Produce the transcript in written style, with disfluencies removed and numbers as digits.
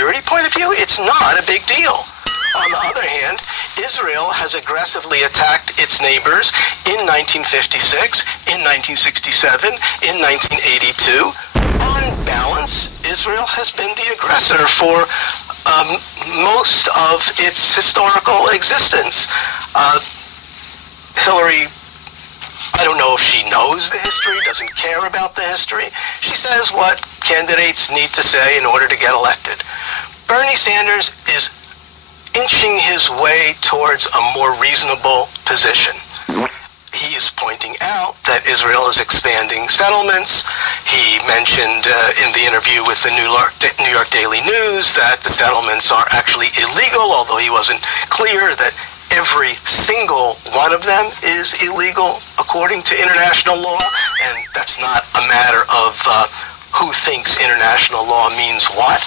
security point of view, it's not a big deal. On the other hand, Israel has aggressively attacked its neighbors in 1956, in 1967, in 1982. On balance, Israel has been the aggressor for most of its historical existence. Hillary, I don't know if she knows the history, doesn't care about the history. She says what candidates need to say in order to get elected. Bernie Sanders is inching his way towards a more reasonable position. He is pointing out that Israel is expanding settlements. He mentioned in the interview with the New York Daily News that the settlements are actually illegal, although he wasn't clear that every single one of them is illegal according to international law, and that's not a matter of who thinks international law means what.